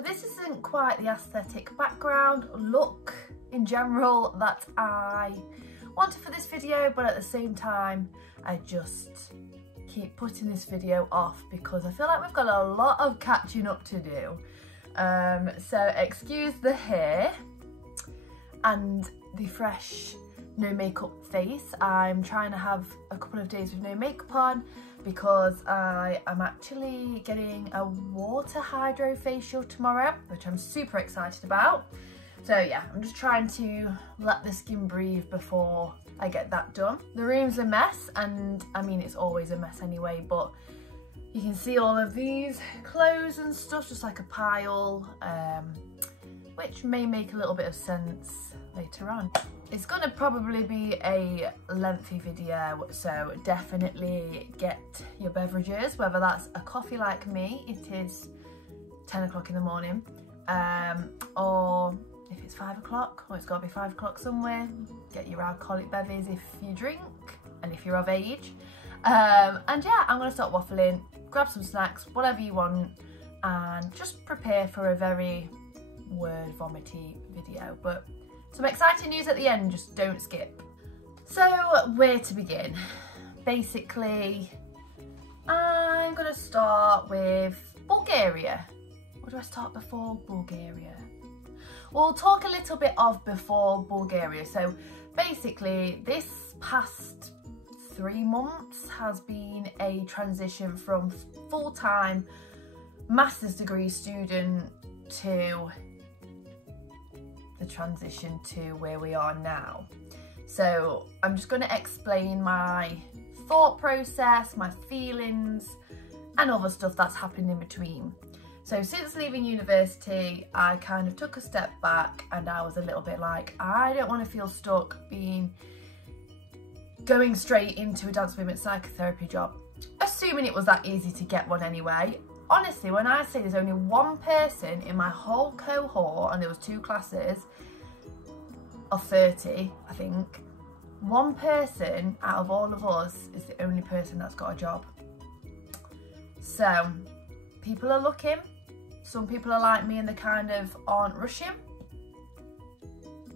But this isn't quite the aesthetic background look in general that I wanted for this video, but at the same time I just keep putting this video off because I feel like we've got a lot of catching up to do. So excuse the hair and the fresh no makeup face. I'm trying to have a couple of days with no makeup on because I am actually getting a water hydro facial tomorrow, which I'm super excited about. So yeah, I'm just trying to let the skin breathe before I get that done. The room's a mess, and I mean it's always a mess anyway, but you can see all of these clothes and stuff, just like a pile, which may make a little bit of sense later on. It's gonna probably be a lengthy video, so definitely get your beverages, whether that's a coffee like me, it is 10 o'clock in the morning, or if it's 5 o'clock, or it's gotta be 5 o'clock somewhere, get your alcoholic bevies if you drink, and if you're of age. And yeah, I'm gonna start waffling, grab some snacks, whatever you want, and just prepare for a very word vomity video. But some exciting news at the end, just don't skip. So where to begin? Basically, I'm gonna start with Bulgaria. Where do I start before Bulgaria? We'll talk a little bit of before Bulgaria. So basically this past 3 months has been a transition from full-time master's degree student to the transition to where we are now. So I'm just going to explain my thought process, my feelings, and other stuff that's happened in between. So since leaving university, I kind of took a step back and I was a little bit like, I don't want to feel stuck going straight into a dance movement psychotherapy job, assuming it was that easy to get one anyway. Honestly, when I say there's only one person in my whole cohort, and there was 2 classes of 30, I think, one person out of all of us is the only person that's got a job. So people are looking, some people are like me and they kind of aren't rushing,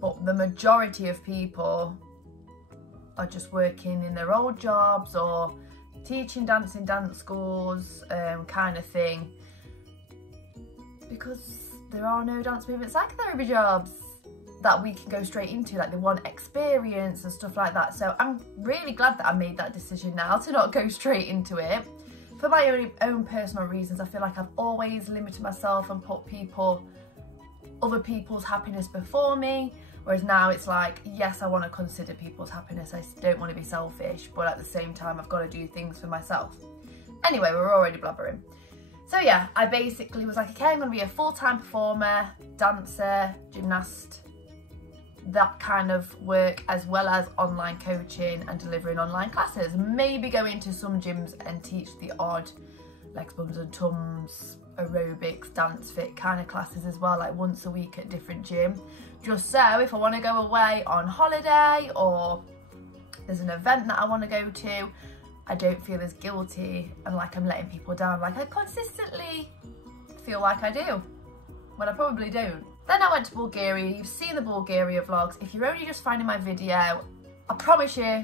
but the majority of people are just working in their old jobs or teaching dance in dance schools, kind of thing, because there are no dance movement psychotherapy jobs that we can go straight into, like they want experience and stuff like that. So I'm really glad that I made that decision now to not go straight into it. For my own personal reasons, I feel like I've always limited myself and put other people's happiness before me. Whereas now it's like, yes, I want to consider people's happiness. I don't want to be selfish, but at the same time, I've got to do things for myself. Anyway, we're already blabbering. So yeah, I basically was like, okay, I'm going to be a full-time performer, dancer, gymnast, that kind of work, as well as online coaching and delivering online classes. Maybe go into some gyms and teach the odd legs, bums and tums, aerobics, dance fit kind of classes as well, like once a week at different gym. Just so if I want to go away on holiday or there's an event that I want to go to, I don't feel as guilty and like I'm letting people down like I consistently feel like I do, when I probably don't. Then I went to Bulgaria. You've seen the Bulgaria vlogs. If you're only just finding my video, I promise you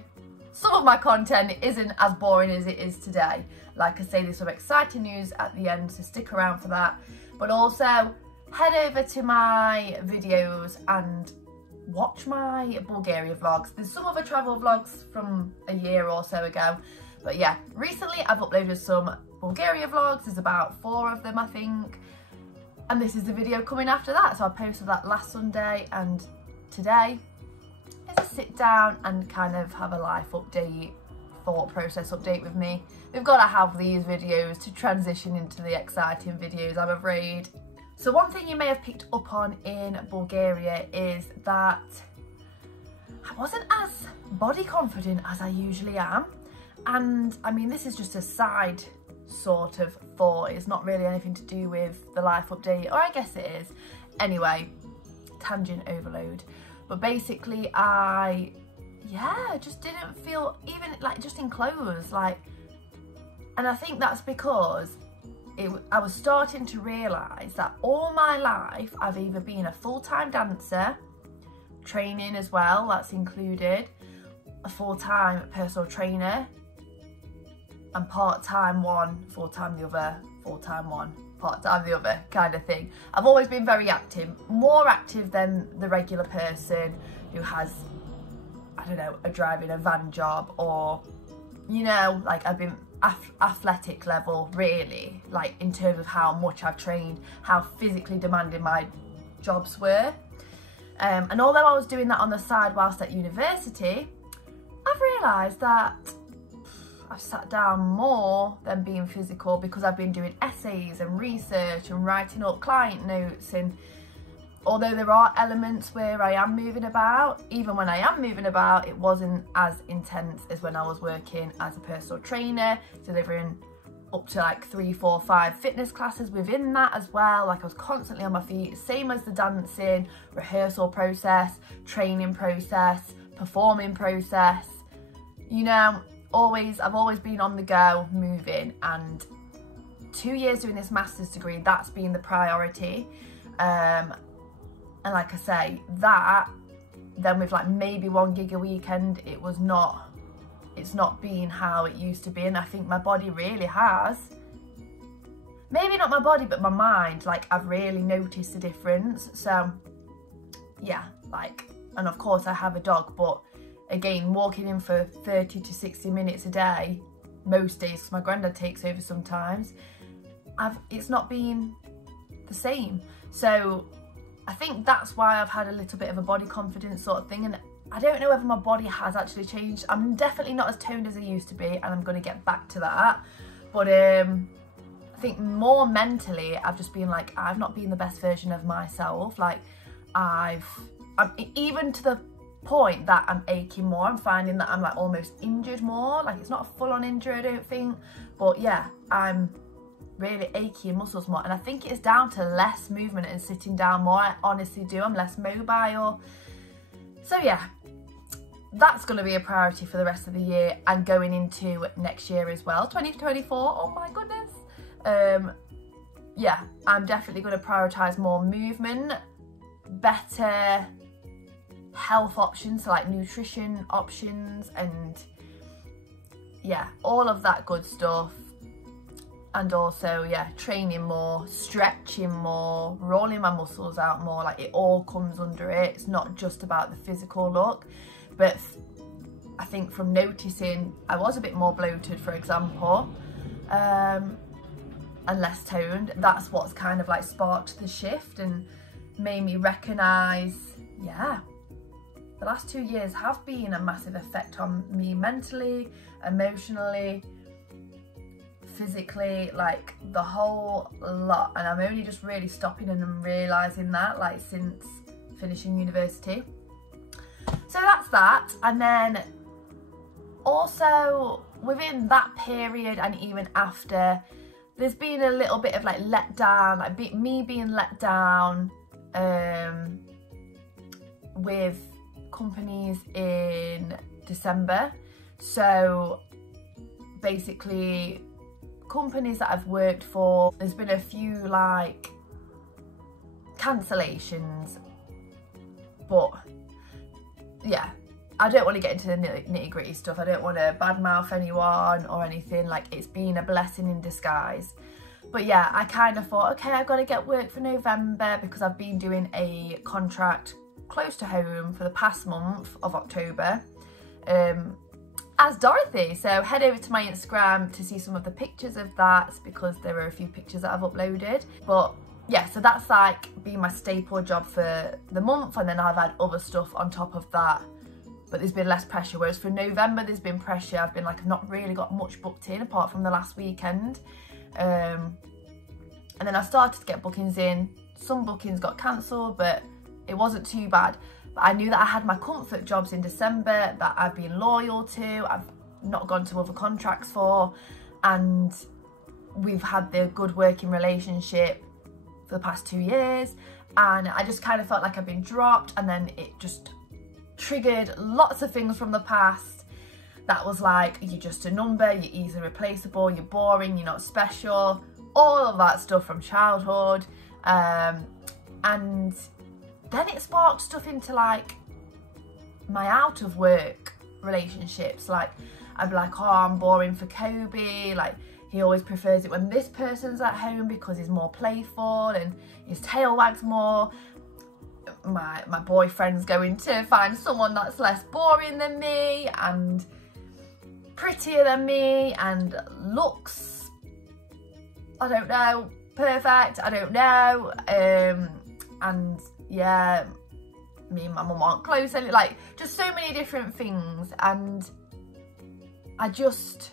some of my content isn't as boring as it is today. Like I say, there's some exciting news at the end, so stick around for that. But also head over to my videos and watch my Bulgaria vlogs. There's some other travel vlogs from a year or so ago. But yeah, recently I've uploaded some Bulgaria vlogs. There's about 4 of them, I think. And this is the video coming after that. So I posted that last Sunday, and today is a sit down and kind of have a life update, thought process update with me. We've got to have these videos to transition into the exciting videos, I'm afraid. So one thing you may have picked up on in Bulgaria is that I wasn't as body confident as I usually am. And I mean, this is just a side sort of thought. It's not really anything to do with the life update, or I guess it is. Anyway, tangent overload. But basically I just didn't feel, even like just in clothes, like, and I think that's because I was starting to realise that all my life I've either been a full-time dancer, training as well, that's included, a full-time personal trainer, and part-time one, full-time the other, full-time one, part-time the other kind of thing. I've always been very active, more active than the regular person who has, I don't know, driving a van job, or, you know, like I've been athletic level really, like in terms of how much I've trained, how physically demanding my jobs were. And although I was doing that on the side whilst at university, I've realised that I've sat down more than being physical, because I've been doing essays and research and writing up client notes. And although there are elements where I am moving about, even when I am moving about, it wasn't as intense as when I was working as a personal trainer, delivering up to like 3, 4, 5 fitness classes within that as well. Like I was constantly on my feet, same as the dancing, rehearsal process, training process, performing process, you know, I've always been on the go, moving. And 2 years doing this master's degree, that's been the priority. And like I say, that, then with like maybe 1 gig a weekend, it's not been how it used to be. And I think my body really has, maybe not my body, but my mind, like I've really noticed a difference. So yeah, like, and of course I have a dog, but again, walking in for 30 to 60 minutes a day, most days, because my granddad takes over sometimes, it's not been the same. So I think that's why I've had a little bit of a body confidence sort of thing. And I don't know whether my body has actually changed. I'm definitely not as toned as I used to be, and I'm going to get back to that. But I think more mentally, I've just been like, I've not been the best version of myself. Like I'm even to the point that I'm aching more. I'm finding that I'm like almost injured more. Like it's not a full-on injury, I don't think. But yeah, I'm really achy in muscles more, and I think it's down to less movement and sitting down more. I honestly do. I'm less mobile. So yeah, that's going to be a priority for the rest of the year and going into next year as well, 2024. Oh my goodness. Yeah, I'm definitely going to prioritise more movement, better health options, so like nutrition options, and yeah, all of that good stuff. And also, yeah, training more, stretching more, rolling my muscles out more. Like it all comes under it. It's not just about the physical look. But I think from noticing I was a bit more bloated, for example, and less toned, that's what's kind of like sparked the shift and made me recognise, yeah, the last 2 years have been a massive effect on me mentally, emotionally, physically, like the whole lot. And I'm only just really stopping and realising that, like, since finishing university. So that's that. And then also within that period and even after, there's been a little bit of like let down, like me being let down with companies in December. So basically companies that I've worked for, there's been a few like cancellations, but yeah, I don't want to get into the nitty-gritty stuff. I don't want to badmouth anyone or anything. Like, it's been a blessing in disguise. But yeah, I kind of thought, okay, I've got to get work for November, because I've been doing a contract close to home for the past month of October as Dorothy. So head over to my Instagram to see some of the pictures of that, because there are a few pictures that I've uploaded. But yeah, so that's like been my staple job for the month, and then I've had other stuff on top of that, but there's been less pressure. Whereas for November, there's been pressure. I've been like, I've not really got much booked in apart from the last weekend. And then I started to get bookings in. Some bookings got cancelled, but it wasn't too bad. But I knew that I had my comfort jobs in December that I've been loyal to, I've not gone to other contracts for, and we've had the good working relationship for the past 2 years. And I just kind of felt like I've been dropped, and then it just triggered lots of things from the past that was like, you're just a number, you're easily replaceable, you're boring, you're not special, all of that stuff from childhood. And then it sparked stuff into like my out of work relationships. Like I'd be like, oh, I'm boring for Kobe, like he always prefers it when this person's at home because he's more playful and his tail wags more. My boyfriend's going to find someone that's less boring than me and prettier than me and looks, I don't know, perfect, I don't know. And yeah, me and my mum aren't close, and like just so many different things. And I just,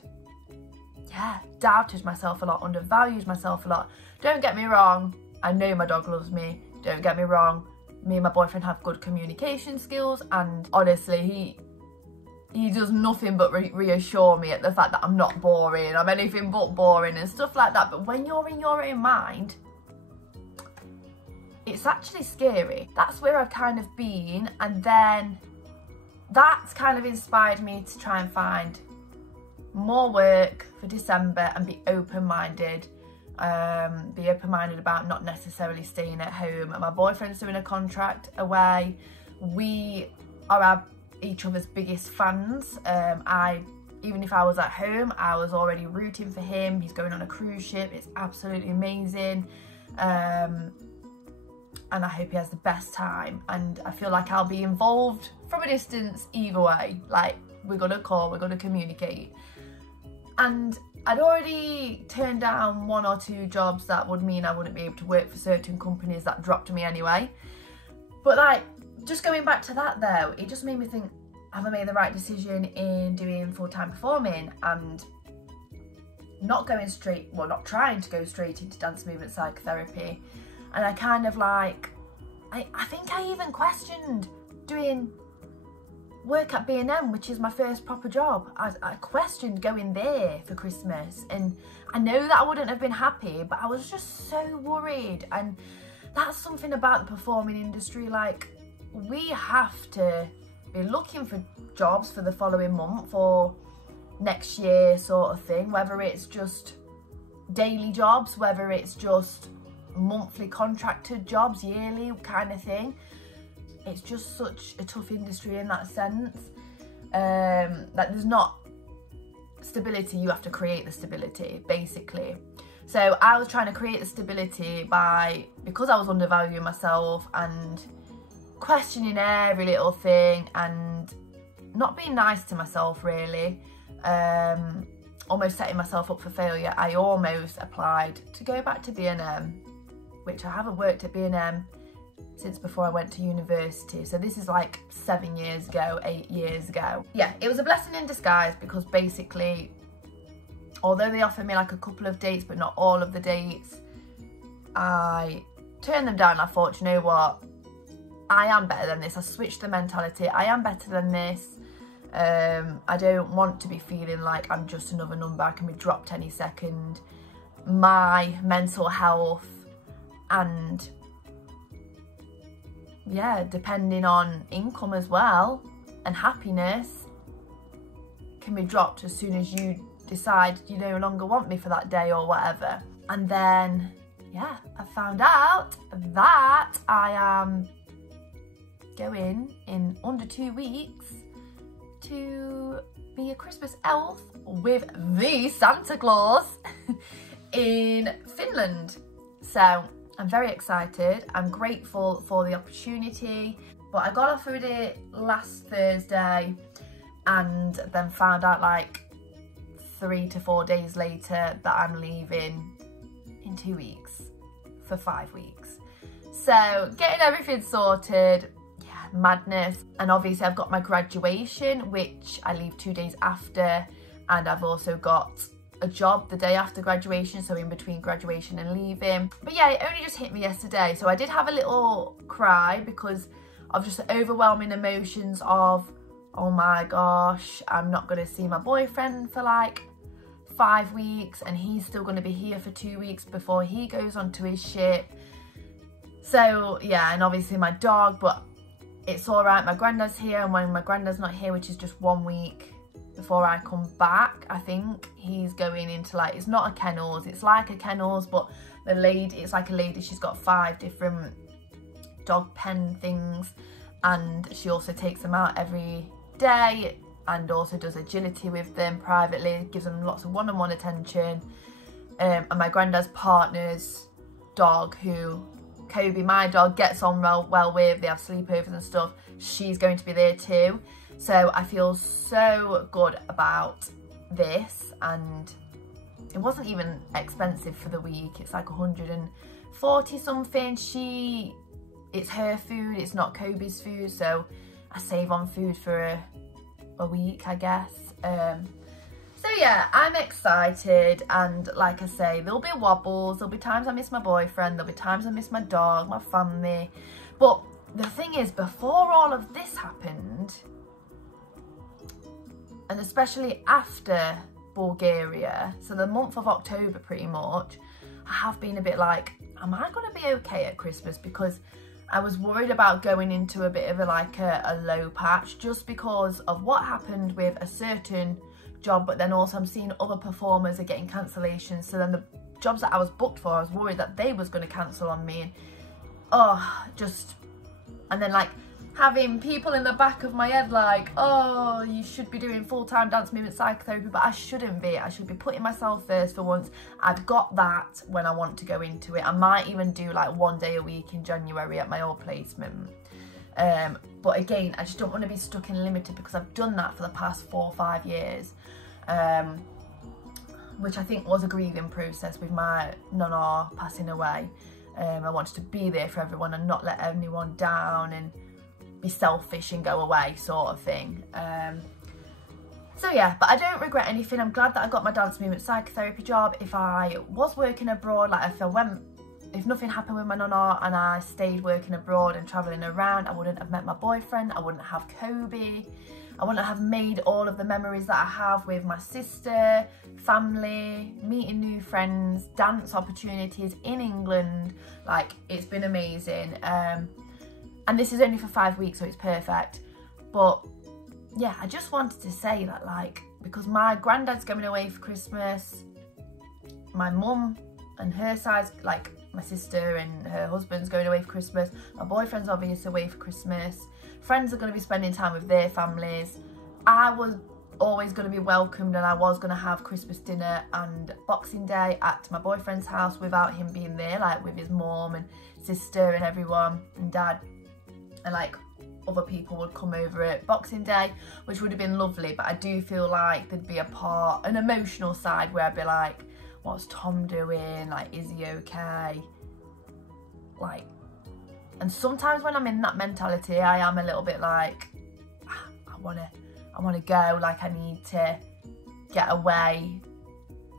yeah, doubted myself a lot, undervalued myself a lot. Don't get me wrong, I know my dog loves me, don't get me wrong, me and my boyfriend have good communication skills, and honestly he does nothing but reassure me at the fact that I'm not boring, I'm anything but boring and stuff like that. But when you're in your own mind, it's actually scary. That's where I've kind of been, and then that's kind of inspired me to try and find more work for December and be open-minded. Be open-minded about not necessarily staying at home. And my boyfriend's doing a contract away. We are each other's biggest fans. Even if I was at home, I was already rooting for him. He's going on a cruise ship. It's absolutely amazing. And I hope he has the best time. And I feel like I'll be involved from a distance either way. Like, we're gonna call, we're gonna communicate. And I'd already turned down 1 or 2 jobs that would mean I wouldn't be able to work for certain companies that dropped me anyway. But like, just going back to that though, it just made me think, have I made the right decision in doing full-time performing and not going straight, well, not trying to go straight into dance movement psychotherapy? And I kind of like, I think I even questioned doing work at B&M, which is my first proper job. I questioned going there for Christmas, and I know that I wouldn't have been happy, but I was just so worried. And that's something about the performing industry, like we have to be looking for jobs for the following month or next year sort of thing, whether it's just daily jobs, whether it's just monthly contracted jobs, yearly kind of thing. It's just such a tough industry in that sense. Like there's not stability, you have to create the stability basically. So I was trying to create the stability because I was undervaluing myself and questioning every little thing and not being nice to myself really. Almost setting myself up for failure. I almost applied to go back to B&M, which I haven't worked at B&M since before I went to university. So this is like 7 years ago, 8 years ago. Yeah, it was a blessing in disguise because basically, although they offered me like a couple of dates, but not all of the dates, I turned them down. I thought, you know what? I am better than this. I switched the mentality. I am better than this. I don't want to be feeling like I'm just another number. I can be dropped any second. My mental health and yeah, depending on income as well and happiness can be dropped as soon as you decide you no longer want me for that day or whatever. And then yeah, I found out that I am going in under 2 weeks to be a Christmas elf with the Santa Claus in Finland. So I'm very excited. I'm grateful for the opportunity, but I got offered it last Thursday and then found out like 3 to 4 days later that I'm leaving in 2 weeks for 5 weeks. So getting everything sorted, yeah, madness. And obviously I've got my graduation, which I leave 2 days after, and I've also got a job the day after graduation, so in between graduation and leaving. But yeah, it only just hit me yesterday, so I did have a little cry because of just the overwhelming emotions of, oh my gosh, I'm not going to see my boyfriend for like 5 weeks and he's still going to be here for 2 weeks before he goes onto his ship. So yeah, and obviously my dog, but it's all right, my granddad's here, and when my granddad's not here, which is just 1 week, before I come back. I think he's going into like, it's not a kennels, it's like a kennels, but the lady, it's like a lady, she's got 5 different dog pen things, and she also takes them out every day and also does agility with them privately, gives them lots of one-on-one attention. And my granddad's partner's dog, who Kobe, my dog, gets on well with, they have sleepovers and stuff, she's going to be there too. So I feel so good about this, and it wasn't even expensive for the week. It's like 140 something. It's her food, it's not Kobe's food, so I save on food for a week, I guess. So yeah, I'm excited, and like I say, there'll be wobbles, there'll be times I miss my boyfriend, there'll be times I miss my dog, my family. But the thing is, before all of this happened, and especially after Bulgaria, so the month of October pretty much, I have been a bit like, am I going to be okay at Christmas? Because I was worried about going into a bit of a low patch, just because of what happened with a certain job, but then also I'm seeing other performers are getting cancellations. So then the jobs that I was booked for, I was worried that they was going to cancel on me, and then like having people in the back of my head like, oh, you should be doing full-time dance movement psychotherapy, but I shouldn't be. I should be putting myself first for once. I've got that when I want to go into it. I might even do like 1 day a week in January at my old placement. But again, I just don't want to be stuck in limited, because I've done that for the past 4 or 5 years, which I think was a grieving process with my nonna passing away. I wanted to be there for everyone and not let anyone down and be selfish and go away, sort of thing. So yeah, but I don't regret anything. I'm glad that I got my dance movement psychotherapy job. If I was working abroad, like if nothing happened with my nonna and I stayed working abroad and travelling around, I wouldn't have met my boyfriend, I wouldn't have Kobe, I wouldn't have made all of the memories that I have with my sister, family, meeting new friends, dance opportunities in England. Like, it's been amazing. And this is only for 5 weeks, so it's perfect. But yeah, I just wanted to say that, like, because my granddad's going away for Christmas, my mum and her side, like my sister and her husband's going away for Christmas, my boyfriend's obviously away for Christmas, friends are going to be spending time with their families. I was always going to be welcomed, and I was going to have Christmas dinner and Boxing Day at my boyfriend's house without him being there, like with his mum and sister and everyone and dad, and like other people would come over at Boxing Day, which would have been lovely. But I do feel like there'd be an emotional side where I'd be like, what's Tom doing? Like, is he okay? Like, and sometimes when I'm in that mentality, I am a little bit like, I want to go, like I need to get away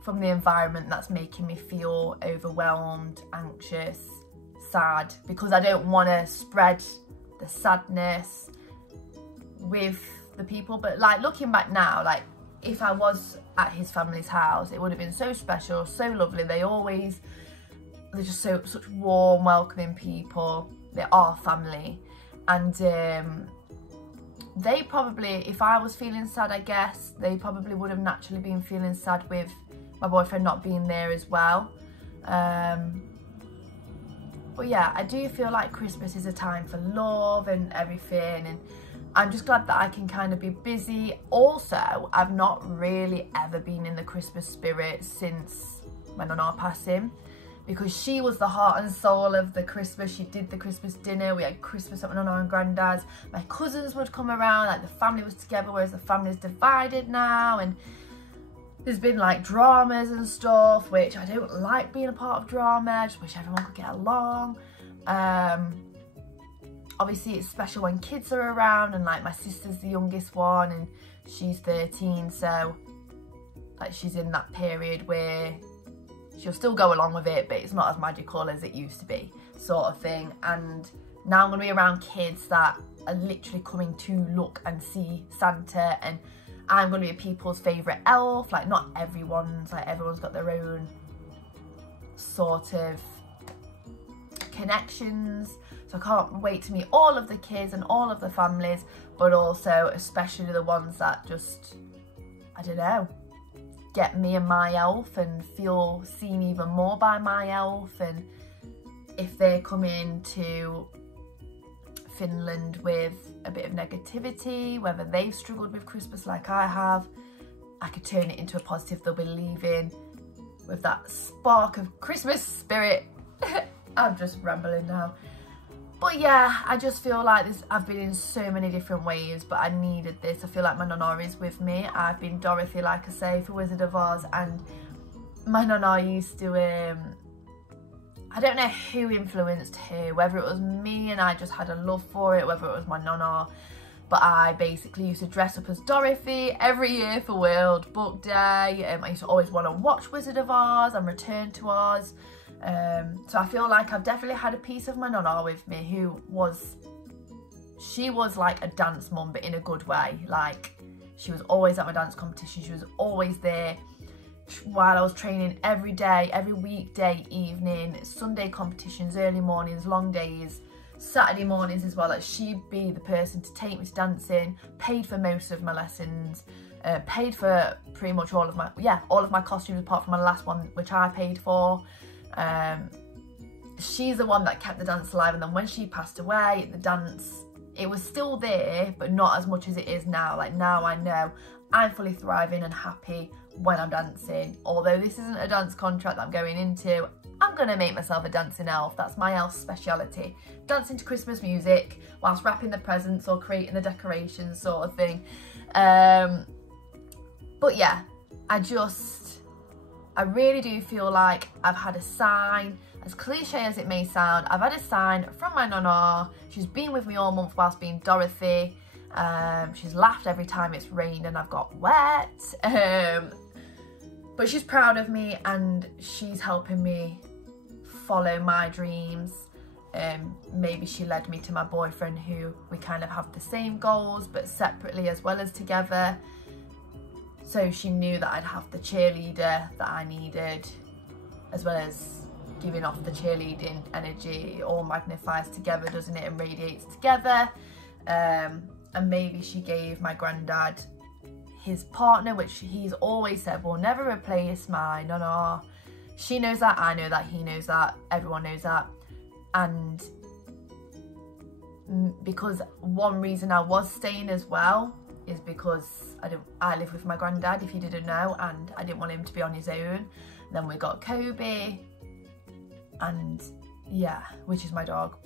from the environment that's making me feel overwhelmed, anxious, sad, because I don't want to spread the sadness with the people. But like, looking back now, like if I was at his family's house, it would have been so special, so lovely. They're just such warm, welcoming people. They are family, and they probably, if I was feeling sad, I guess they probably would have naturally been feeling sad with my boyfriend not being there as well. But yeah, I do feel like Christmas is a time for love and everything, and I'm just glad that I can kind of be busy. Also, I've not really ever been in the Christmas spirit since my nonna passing, because she was the heart and soul of the Christmas. She did the Christmas dinner, we had Christmas at my nonna and granddad's, my cousins would come around, like the family was together, whereas the family's divided now, and there's been like dramas and stuff, which I don't like being a part of drama. I just wish everyone could get along. Obviously it's special when kids are around, and like my sister's the youngest one and she's 13, so like she's in that period where she'll still go along with it, but it's not as magical as it used to be, sort of thing. And now I'm going to be around kids that are literally coming to look and see Santa, and I'm going to be people's favourite elf. Like, not everyone's, like everyone's got their own sort of connections. So I can't wait to meet all of the kids and all of the families, but also especially the ones that just I don't know, get me and my elf and feel seen even more by my elf. And if they're coming to Finland with a bit of negativity, whether they've struggled with Christmas like I have, I could turn it into a positive. They'll be leaving with that spark of Christmas spirit. I'm just rambling now. But yeah, I just feel like this, I've been in so many different ways, but I needed this. I feel like my nana is with me. I've been Dorothy, like I say, for Wizard of Oz, and my nana used to, I don't know who influenced who, whether it was me and I just had a love for it, whether it was my nana, but I basically used to dress up as Dorothy every year for World Book Day. I used to always want to watch Wizard of Oz and Return to Oz. So I feel like I've definitely had a piece of my nana with me, she was like a dance mum, but in a good way. Like, she was always at my dance competition, she was always there while I was training every day, every weekday evening, Sunday competitions, early mornings, long days, Saturday mornings as well. Like, she'd be the person to take me to dancing, paid for most of my lessons, paid for pretty much all of my costumes apart from my last one, which I paid for. She's the one that kept the dance alive, and then when she passed away, the dance, it was still there, but not as much as it is now. Like, now I know I'm fully thriving and happy when I'm dancing. Although this isn't a dance contract that I'm going into, I'm gonna make myself a dancing elf. That's my elf speciality. Dancing to Christmas music whilst wrapping the presents or creating the decorations, sort of thing. But yeah, I really do feel like I've had a sign, as cliche as it may sound, I've had a sign from my nana. She's been with me all month whilst being Dorothy. She's laughed every time it's rained and I've got wet. But she's proud of me and she's helping me follow my dreams. Maybe she led me to my boyfriend, who we kind of have the same goals but separately as well as together. So she knew that I'd have the cheerleader that I needed, as well as giving off the cheerleading energy. It all magnifies together, doesn't it, and radiates together. And maybe she gave my granddad his partner, which he's always said will never replace my nana. She knows that, I know that, he knows that, everyone knows that. And because one reason I was staying as well is because I live with my granddad, if you didn't know, and I didn't want him to be on his own. Then we got Kobe, and yeah, which is my dog.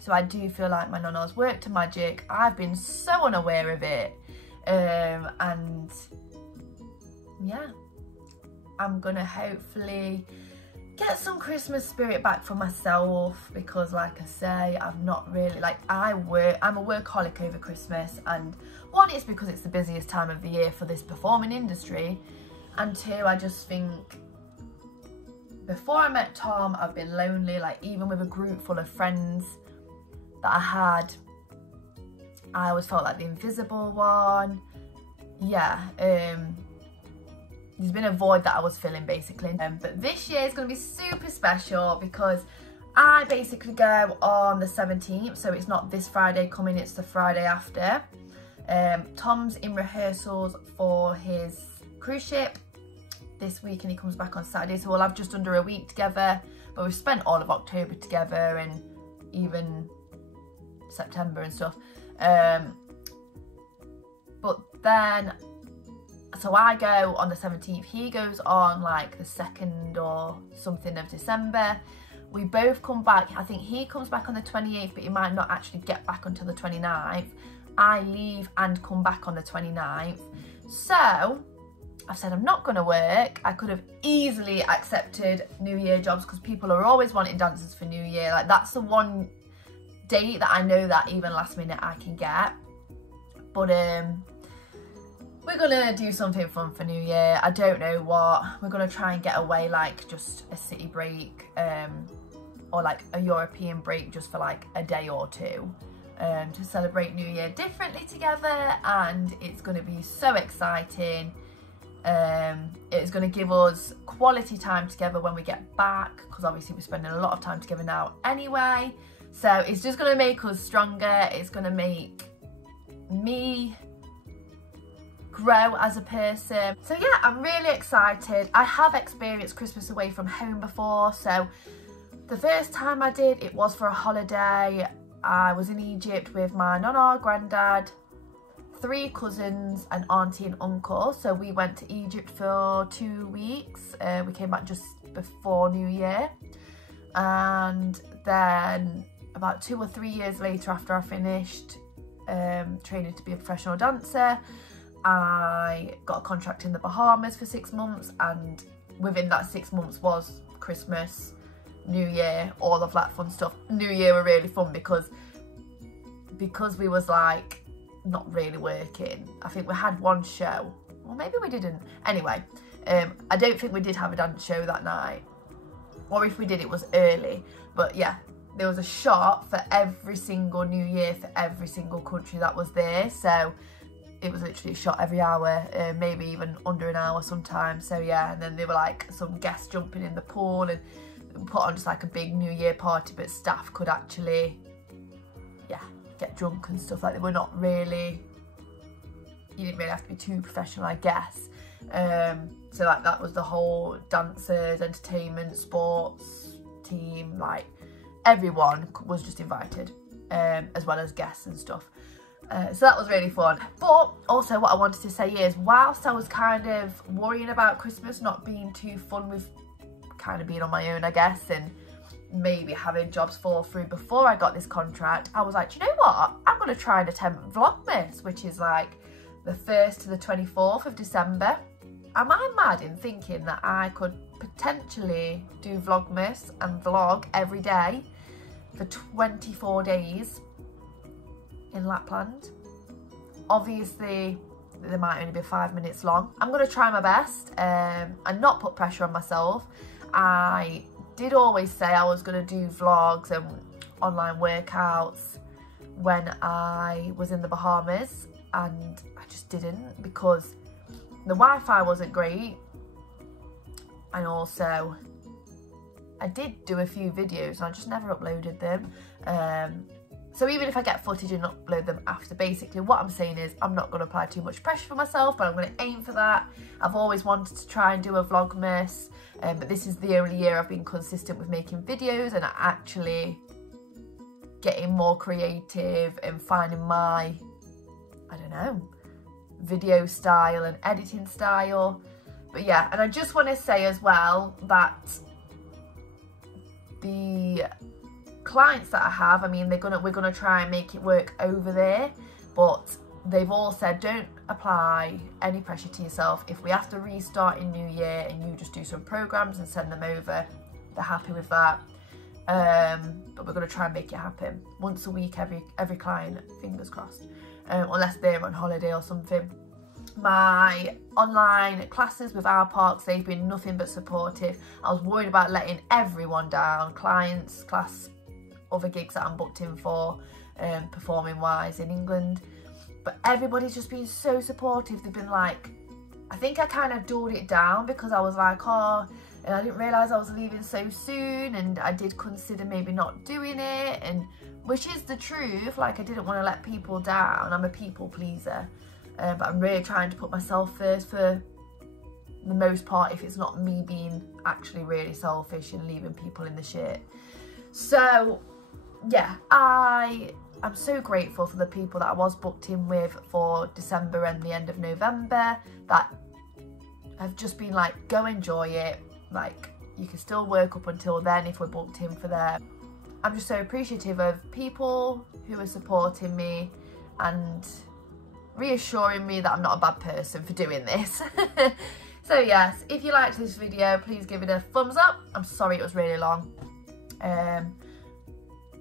So I do feel like my nana's worked a magic. I've been so unaware of it, and yeah, I'm gonna hopefully get some Christmas spirit back for myself, because like I say, I've not really, like, I'm a workaholic over Christmas, and one, it's because it's the busiest time of the year for this performing industry, and two, I just think before I met Tom, I've been lonely. Like, even with a group full of friends that I had, I always felt like the invisible one. Yeah, there's been a void that I was filling, basically. But this year is going to be super special because I basically go on the 17th, so it's not this Friday coming, it's the Friday after. Tom's in rehearsals for his cruise ship this week and he comes back on Saturday, so we'll have just under a week together, but we've spent all of October together and even September and stuff. But then, so I go on the 17th, he goes on like the 2nd or something of December. We both come back, I think he comes back on the 28th, but he might not actually get back until the 29th. I leave and come back on the 29th. So I've said I'm not going to work. I could have easily accepted New Year jobs because people are always wanting dancers for New Year. Like, that's the one date that I know that even last minute I can get. But we're gonna do something fun for New Year. I don't know what. We're gonna try and get away, like just a city break, or like a European break just for like a day or two, to celebrate New Year differently together, and it's gonna be so exciting. It's gonna give us quality time together when we get back, because obviously we're spending a lot of time together now anyway. So it's just gonna make us stronger. It's gonna make me grow as a person. So yeah, I'm really excited. I have experienced Christmas away from home before, so the first time I did, it was for a holiday. I was in Egypt with my nonna, granddad, 3 cousins, and auntie and uncle. So we went to Egypt for 2 weeks. We came back just before New Year. And then about 2 or 3 years later, after I finished training to be a professional dancer, I got a contract in the Bahamas for 6 months, and within that 6 months was Christmas, New Year, all of that fun stuff. New Year were really fun because we was like not really working. I think we had one show, or maybe we didn't. Anyway, I don't think we did have a dance show that night, or if we did, it was early. But yeah, there was a shot for every single New Year for every single country that was there. So it was literally a shot every hour, maybe even under an hour sometimes. So yeah, and then there were like some guests jumping in the pool and put on just like a big New Year party, but staff could actually, yeah, get drunk and stuff. Like, they were not really, you didn't really have to be too professional, I guess. So like that was the whole dancers, entertainment, sports team, like everyone was just invited, as well as guests and stuff. So that was really fun. But also what I wanted to say is, whilst I was kind of worrying about Christmas not being too fun with kind of being on my own, I guess, and maybe having jobs fall through before I got this contract, I was like, do you know what? I'm going to try and attempt Vlogmas, which is like the 1st to the 24th of December. Am I mad in thinking that I could potentially do Vlogmas and vlog every day for 24 days in Lapland? Obviously, they might only be 5 minutes long. I'm going to try my best and not put pressure on myself. I did always say I was going to do vlogs and online workouts when I was in the Bahamas, and I just didn't, because the Wi-Fi wasn't great, and also I did do a few videos and I just never uploaded them. So even if I get footage and upload them after, basically what I'm saying is I'm not going to apply too much pressure for myself, but I'm going to aim for that. I've always wanted to try and do a Vlogmas, but this is the only year I've been consistent with making videos and actually getting more creative and finding my, I don't know, video style and editing style. But yeah, and I just want to say as well that the clients that I have, I mean, we're gonna try and make it work over there, but they've all said don't apply any pressure to yourself. If we have to restart in New Year and you just do some programs and send them over, they're happy with that. But we're gonna try and make it happen once a week, every client, fingers crossed, unless they're on holiday or something. My online classes with Our Parks, they've been nothing but supportive. I was worried about letting everyone down, clients, class, other gigs that I'm booked in for, performing wise in England, but everybody's just been so supportive. They've been like, I think I kind of dulled it down because I was like, oh, and I didn't realise I was leaving so soon, and I did consider maybe not doing it, and which is the truth. Like, I didn't want to let people down. I'm a people pleaser, but I'm really trying to put myself first for the most part, if it's not me being actually really selfish and leaving people in the shit. So yeah, I am so grateful for the people that I was booked in with for December and the end of November that have just been like, go enjoy it, like you can still work up until then if we're booked in for them. I'm just so appreciative of people who are supporting me and reassuring me that I'm not a bad person for doing this. So yes, if you liked this video, please give it a thumbs up. I'm sorry it was really long.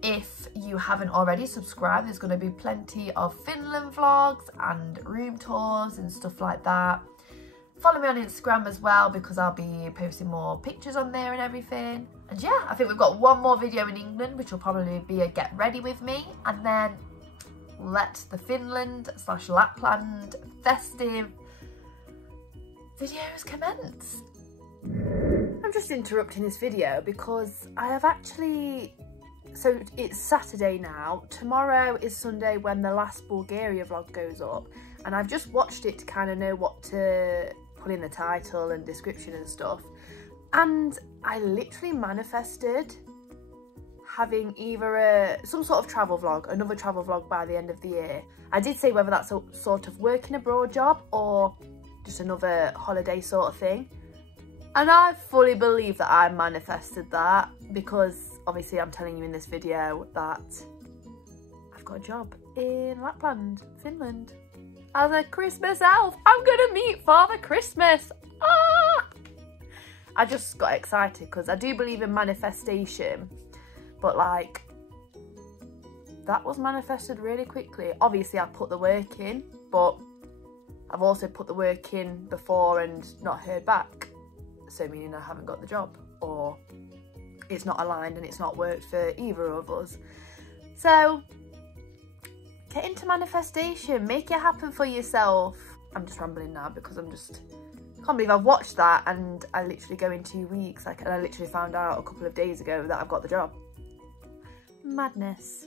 If you haven't already subscribed, there's going to be plenty of Finland vlogs and room tours and stuff like that. Follow me on Instagram as well, because I'll be posting more pictures on there and everything. And yeah, I think we've got one more video in England, which will probably be a get ready with me, and then let the Finland/Lapland festive videos commence. I'm just interrupting this video because I have actually, so it's Saturday now, tomorrow is Sunday when the last Bulgaria vlog goes up, and I've just watched it to kind of know what to put in the title and description and stuff, and I literally manifested having either some sort of travel vlog, another travel vlog by the end of the year. I did say whether that's a sort of working abroad job or just another holiday sort of thing, and I fully believe that I manifested that, because obviously I'm telling you in this video that I've got a job in Lapland, Finland, as a Christmas elf. I'm gonna meet Father Christmas. Ah! I just got excited because I do believe in manifestation, but like, that was manifested really quickly. Obviously I put the work in, but I've also put the work in before and not heard back, so meaning I haven't got the job, or it's not aligned and it's not worked for either of us. So get into manifestation, make it happen for yourself. I'm just rambling now because I can't believe I've watched that, and I literally go in 2 weeks, and I literally found out a couple of days ago that I've got the job. Madness.